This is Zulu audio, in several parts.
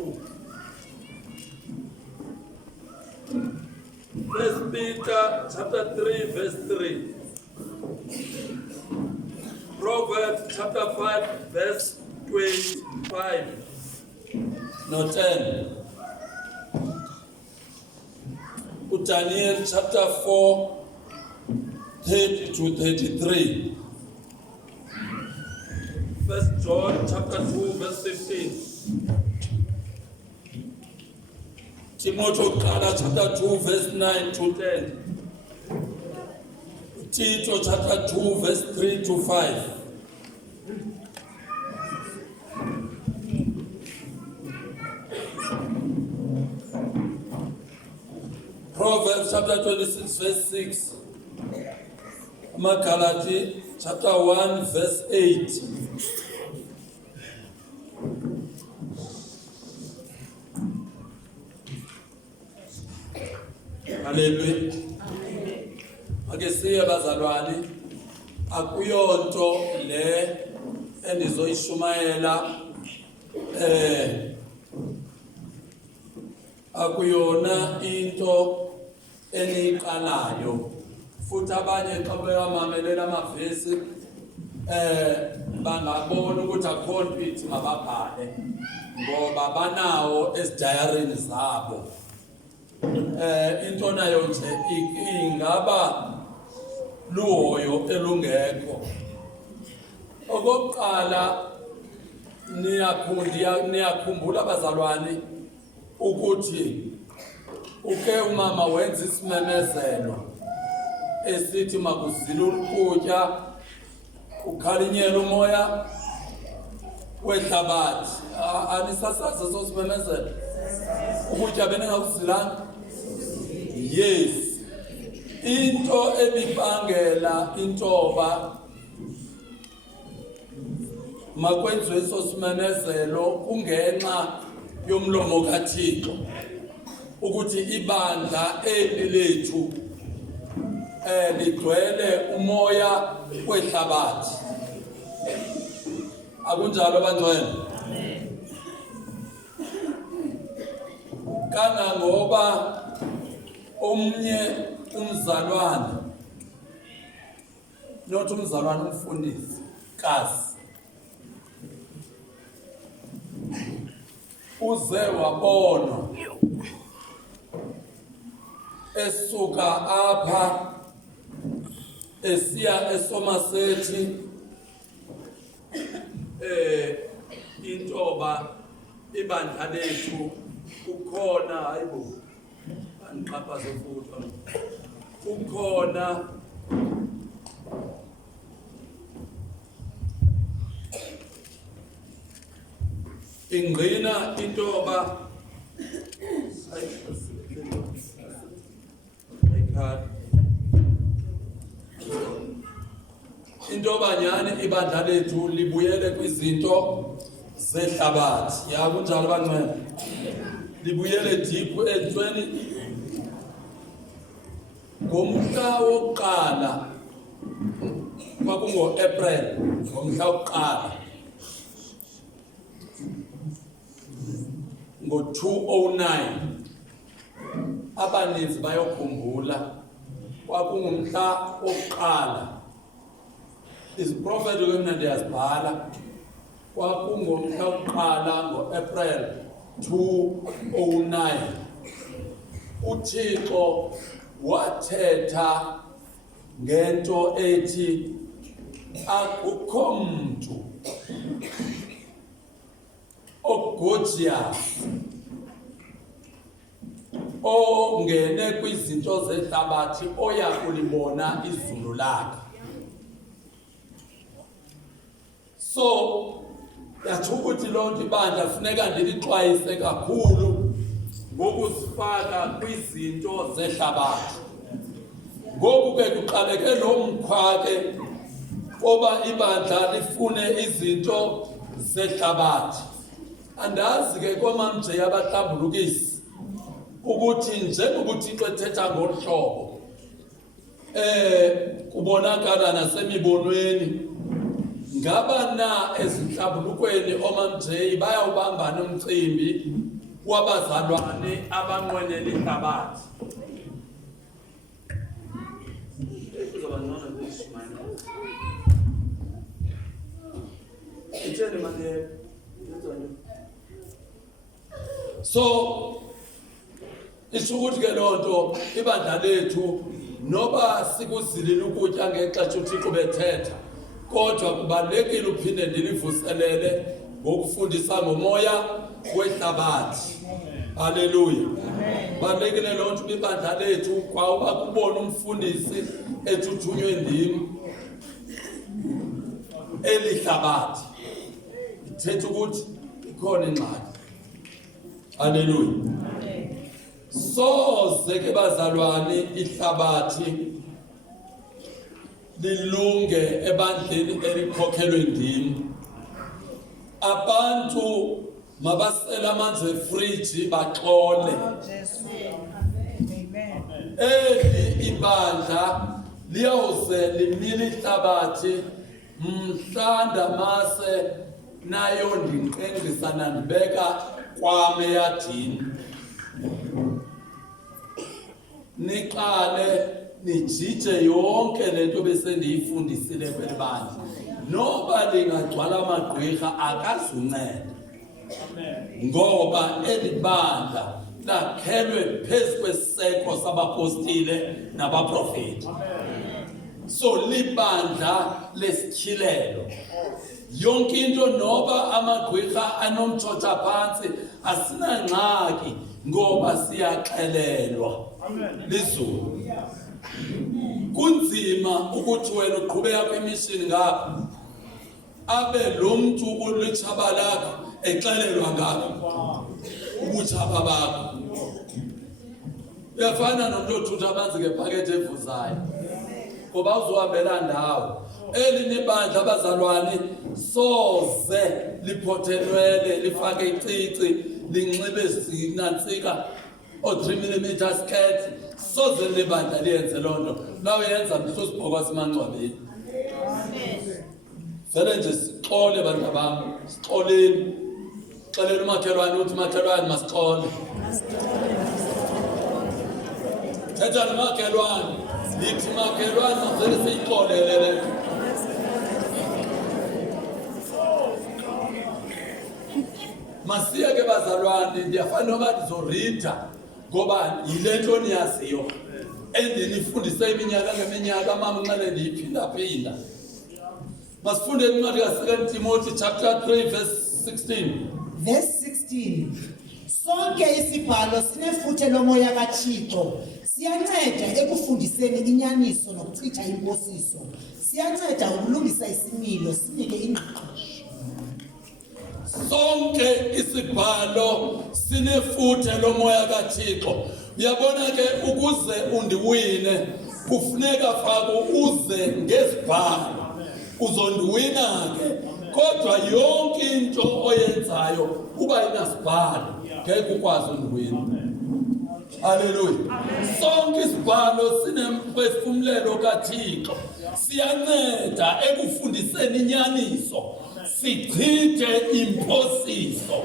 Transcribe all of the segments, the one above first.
2. First Peter chapter 3 verse 3. Proverbs chapter 5 verse 25. No 10. Daniel chapter 4, 30 to 33. First John chapter 2 verse 15. Timothy chapter 2 verse 9 to 10. Tito chapter 2 verse 3 to 5. Proverbs chapter 26 verse 6. Makalati chapter 1 verse 8. Hallelujah. Ake siye bazalwane, akuyonto le endizoyishumayela akuyona into eniqalayo. Futhi abanye xa beyamamelela amavesi bangabona ukuthi akhona into mababhale ngoba banawo ezidayarini zabo. Into nayo nje ingaba luhoyo elungekho. Okokuqala niyakhumbula bazalwane ukuthi uke umama wenza isimemezelo esithi makuzile ukutya ukhalinyela umoya wehlabathi. Anisasazi sosimemezelo ukutya beningakuzilanga. Yes, into ebibangela intoba makwenziwe esosimemezelo kungenxa yomlomo kaThixo ukuthi ibandla eli lethu ligcwele umoya wehlabathi. Akunjalo abangcwele? Kangangoba omnye umzalwane, not umzalwane umfundisi, kazi uze wabona esuka apha esiya eSomasethi intoba ibandla lethu kukhona hayibo anqaphaze futhi kukhona ingqina intoba intoba nyani ibandla lethu libuyele kwizinto zehlabathi. Yakunjalo bancane, libuyele deep entweni. Ngomhla wokuqala kwakungo-April, ngomhla wokuqala ngo-209 abaninzi bayokhumbula kwakungumhla wokuqala. Iziprofethi kwemna ndiyazibhala. Kwakungomhla wokuqala ngo-April 209 uThixo wathetha ngento ethi akukho mntu ogojiyas ongene kwizinto zehlabathi oya kulibona izulu lakhe. So yatsho ukuthi loo nto ibandla funeka ndilixwayise kakhulu ngokuzifaka kwizinto zehlabathi. Ngoku ke kuqaleke lo mkhwa ke oba ibandla lifune izinto zehlabathi. Andazi ke kwamamje abahlambulukisi ukuthi njengoba uThixo ethetha ngolu hlobo kubonakala nasemibonweni ngaba na ezinhlambulukweni omamjeyi bayawubambana umcimbi wabazalwane abanqwenela ihlabathi. So isho ukuthi ke lonto ibandla lethu noba sikuzilile ukutya ngexesha uThixo bethetha, kodwa kubalekile uphinde ndilivuselele ngokufundisa ngomoya wehlabathi. Haleluya. Balekile lonto ibandla lethu kwauba kubona umfundisi ethuthunye ndimi elihlabathi. Ithetha ukuthi ikhona ingxaki. Haleluya. Soze ke bazalwane ihlabathi lilunge ebandleni elikhokhelwe ndini. Abantu mabasela amanzi efriji baxole. Ibandla liyawuze limile ihlabathi mhlanda mase nayo ndinqengqisana ndibeka kwame eyadini. Niqale nijije yonke lento bese ndiyifundisile kwelibandla. Noba lingagcwala amagqwirha akazunceda. Ngoba elibandla lakhelwe phezu kwesiseko sabapostile nabaprofeti. So libandla lesityhilelo. Yonke into noba amagqwirha anomtshotha phansi asinangxaki ngoba siyaxelelwa lizulu. Kunzima ukuthi wena uqhubeka kwemishini ngapha abe lo muntu ulitshaba lakho exelelwa ngakho ubutshaba bakho. Uyafana nomuntu othutha amanzi ngephakethi evuzayo ngoba uzohambela ndawo. Elinye ibandla abazalwane soze liphothelwele lifake icici linxibe zinantsika o 3mm skirt. Soze libandla liyenze lonto. Nawe yenza mhlo sibhokwa simangcwabeni. Vele nje sixole bantu bami, sixoleni. Xelela umakhelwane uthi makhelwane masixole. Thetha nomakhelwane, lithi makhelwane mase siyixolelele. Masiya ke bazalwane ndiyafana noba ndizorida ngoba yilento niyaziyo endinifundise iminyaka ngeminyaka mama nxele ndiyiphinda-phinda. Masifunde incwadi ka-2 Timothy chapter 3 verse 16. Verse 16. Sonke isibhalo sinefuthe lomoya kaThixo. Siyanceda ekufundiseni inyaniso nokuchitha imposiso. Siyanceda ukulungisa isimilo sinike ingqeqesho. Sonke isibhalo sinefuthe lomoya kaThixo. Uyabona ke ukuze undiwine kufuneka fako uze ngesibhalo. Uzondiwina ke kodwa yonke into oyenzayo uba inasibhalo ngeke ukwazi undiwina. Haleluya. Sonke isibhalo sinemphefumlelo kaThixo. Siyanceda ekufundiseni inyaniso sichithe imposiso.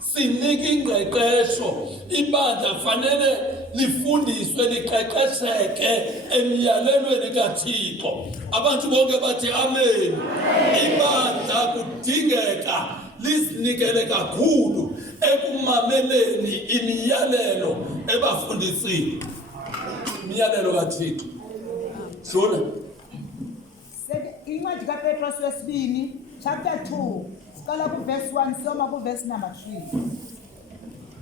Sinike ingqeqesho. Ibandla fanele lifundiswe liqeqesheke emiyalelweni kaThixo. Abantu bonke bathi amen. Ibandla kudingeka lizinikele kakhulu ekumameleni imiyalelo ebafundisini. Imiyalelo kaThixo. Sona. Incwadi kaPetros wesibini chapter 2 siqala ku verse 1 siyoma ku verse number 3.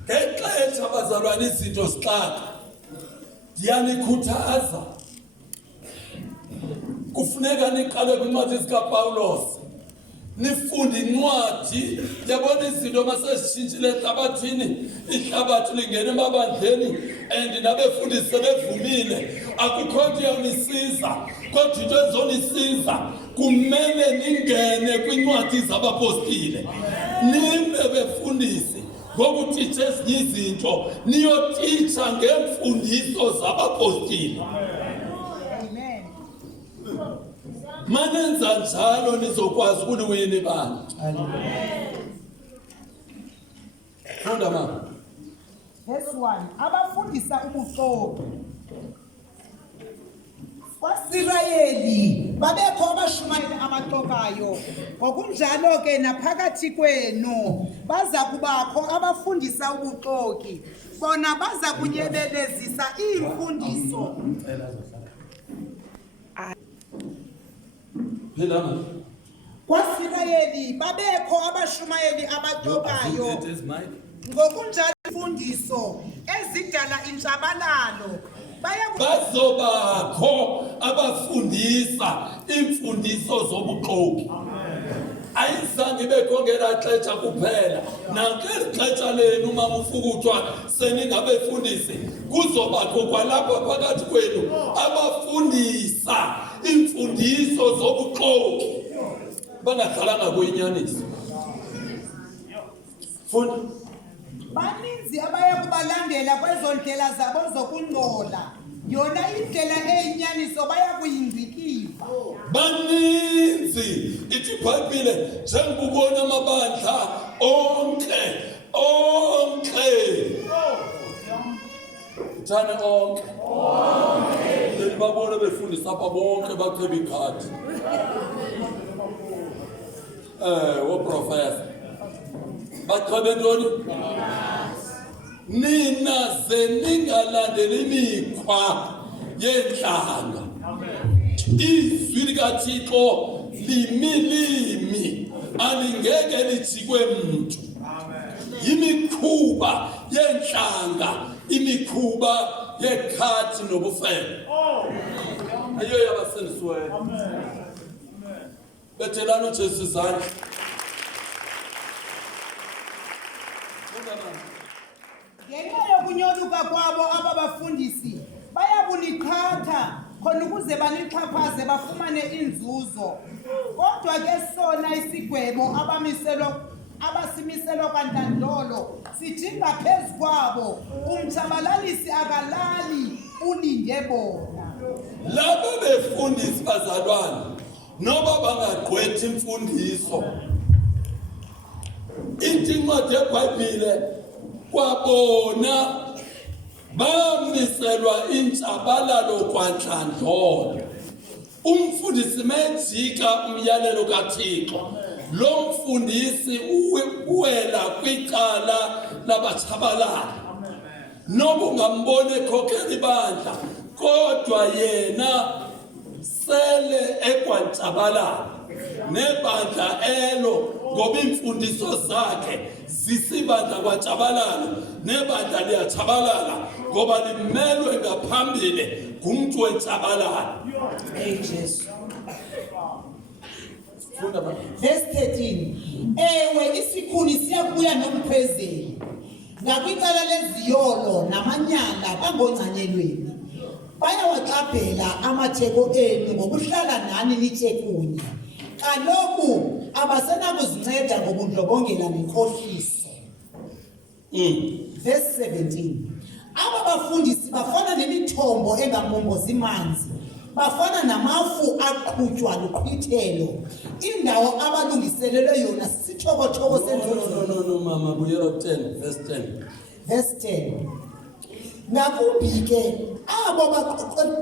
Ngexesha abazalwane izinto sixaka ndiyanikhuthaza kufuneka niqale kwincwadi zikaPawulos nifunde incwadi. Yabona izinto masezishintshile ehlabathini, ihlabathi lingena emabandleni and nabefundisi sebevumile akukho nto iyawunisiza kodwa into ezonisiza kumele ningene kwincwadi zabapostile nibe befundisi ngokutitsha ezinye izinto niyotitsha ngemfundiso zabapostile. Amen. manenza njalo nizokwazi ukuliwina ibandla. Funda mama. Verse 1. Abafundisa ubuxoki. KwaSirayeli babekho abashumayeli abaxokayo. Ngokunjalo ke naphakathi kwenu baza kubakho abafundisa ubuxoki. Bona baza kunyebelezisa iimfundiso. Phela KwaSirayeli babekho abashumayeli abaxokayo. Ngokunjalo imfundiso ezidala intshabalalo bazobakho abafundisa imfundiso zobuxoki. Ayizange bekhongela xetsha kuphela, nankexetsha lenu uma ufukuthwa seningabefundisi kuzobakho kwalapha phakathi kwenu abafundisa imfundiso zobuxoki bangaqalanga kuyinyaniso. Funda. Baninzi abaya kubalandela kwezondlela zabo zokungcola. Yona indlela eyinyaniso baya kuyingcikiva. Baninzi ithi iBhayibhile njengokubona amabandla onke thane onke babona befundisa apha bonke bacheba ikhadi woprofesa bachebe ntoni? Nina ze ningalandeli imikhwa yenhlanga. Izwi likaThixo limilimi alingeke lijikwe muntu. Imikhuba yenhlanga, imikhuba yekhathi nobufebe. Ayo yabasendisiweyo. Bethelana uJesu izandla. Ngenxa yokunyoluka kwabo ababafundisi bayakuniqhatha khona ukuze banixhaphaze bafumane inzuzo. Kodwa ke sona isigwebo abasimiselwa kantandlolo sidinga phezu kwabo umtshabalalisi akalali ulinde bona. Laba befundisi bazalwane noba bangagqwethi imfundiso. Ithi incwadi yeBhayibhile kwabona bamiselwa intshabalalo kwantlandlolo. Umfundisi mejika umyalelo kaThixo, lo mfundisi uwela kwicala labatshabalala. Noba ungambona ekhokhela ibandla kodwa yena sele ekwantshabalala nebandla elo ngoba imfundiso zakhe zisibandla kwantshabalala nebandla liyatshabalala ngoba limelwe ngaphambili ngumntu wentshabalala. Jesu. Verse 13. Ewe isikhuni siyakubuya nomphezeli ngakwicala leziyolo namanyala bangongcanyelweni. Bayawaxabhela amatheko enu ngokuhlala nani nithe kunye. Kaloku abasenakuzinceda ngobundlobongela nenkohliso. Verse 17. Aba bafundisi bafana nemithombo engamombozi manzi. Bafana namafu aqhutywa luqhwithelo. Indawo abalungiselelwe yona sisithoko-thoko senzuzo. No, mama, buyela 10, verse 10. Verse 10. Ngakumbi ke abo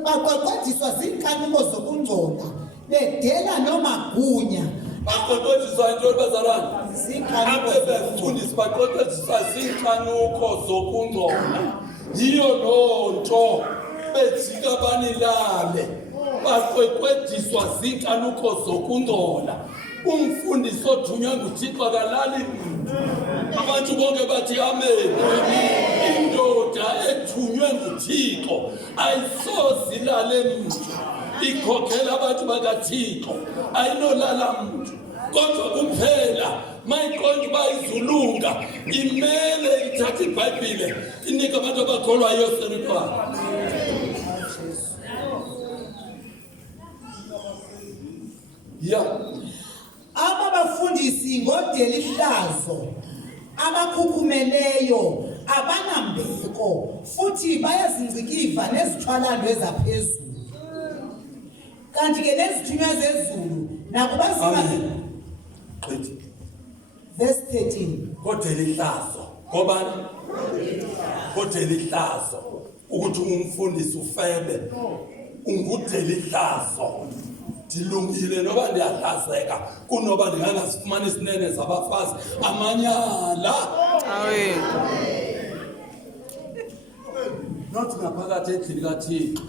baqweqwediswa ziinkanuko zokungcola bedela nomagunya. Baqweqwediswa into bazalwane. Abefundisi baqweqwediswa ziinkanuko zokungcola. Yiyo loo nto bejika banilale. Baqweqwediswa ziinkanuko zokungcola. Umfundisi othunywe nguThixo akalali. Abantu bonke bathi amen. Indoda ethunywe nguThixo ayisoze ilale muntu. Ikhokhela abantu bakaThixo ayinolala muntu. Kodwa kuphela mayiqonda uba izulunga imele ithathe iBhayibhile inike abantu abakholwayo selutwana. Aba bafundisi ngodelihlazo abakhukhumeleyo abanambeko futhi bayazingcikiva nezithwalando ezaphezulu. kanti ke nezithunywa zezulu nakuba Amen. Qithi. verse 13 Kodwa lihlazo. Ngobani? Kodwa lihlazo. Ukuthi umfundisi ufebe. Ungudela ihlazo. Dilungile noba ndiyahlazeka kunoba ndingangazifumani isinene zabafazi amanyala. Amen. Not ngaphakathi endlini kaThixo.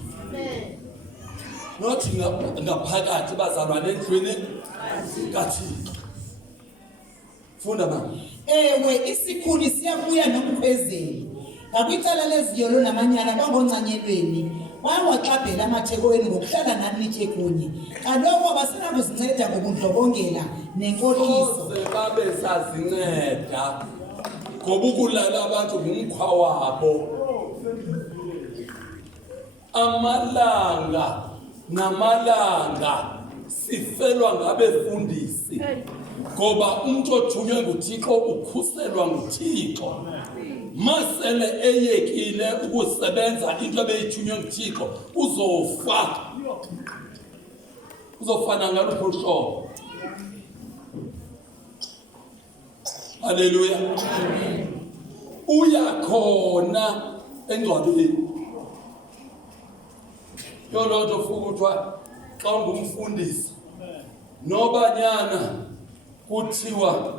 Not ngaphakathi bazalwane endlini kaThixo. Funda mama. ewe isikhuni siyabuya nomkhwezeli ngakwicala leziyolo namanyala bangoncanyelweni bayawaxabhela amathekoweni ngokuhlala nani nithe kunye kaloku abasenakuzinceda ngobundlobongela nenkoliso Soze babe sazinceda ngoba ukulala abantu ngumkhwa wabo. Amalanga namalanga sifelwa ngabefundisi ngoba umuntu othunywe nguThixo ukhuselwa nguThixo. Masele eyekile ukusebenza into ebeyithunywe nguThixo uzofa. Uzofana ngaluphi uhlobo. Haleluya. Uyakhona engcwabeni. Yolonto fukuthiwa xa ungumfundisi nobanyana kuthiwa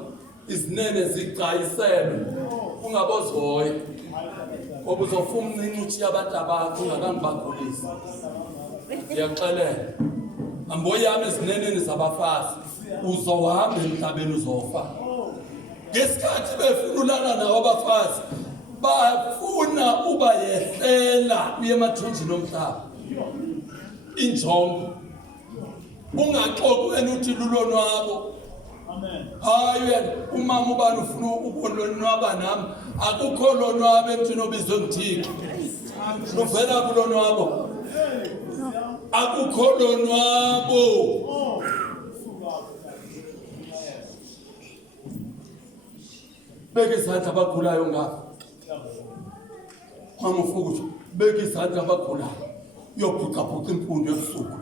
izinene ziqayiselwe ungabozihoya ngoba uzofuna umncinci uthi abantu abakho ungakangibakhulisi. Ndiyaxelela amboyami ezineneni zabafazi uzohamba emhlabeni uzofa. Ngesikhathi befuna ulala nawo abafazi bafuna uba yehlela uye emathunjini omhlaba. Injongo ungaxoki wena uthi lulonwabo. Hayi wena umama ubani ufuna ukulonwaba nami akukho lonwabo emthini obizwe nguThixo. Luvela kulonwabo. Akukho lonwabo. Beke izandla abagulayo ngapha. Mama ufukuthe beke izandla abagulayo. Uyophucaphuca imfundo ebusuku.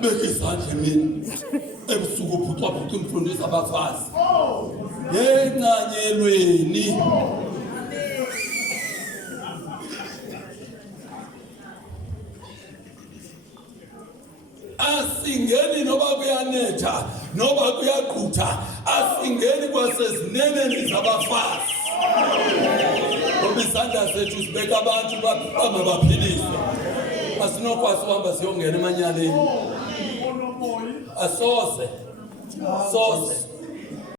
Beke izandla emini. Ebusuku uphucaphuca imfundo zabafazi. Encanyelweni. Asingeni noba kuyanetha noba kuyaqhutha asingeni kwasezineneni zabafazi. Ngoba izandla zethu sibeka abantu bangabaphiliswa. Asinokwazi uhamba siyongena emanyaleni. Asoze.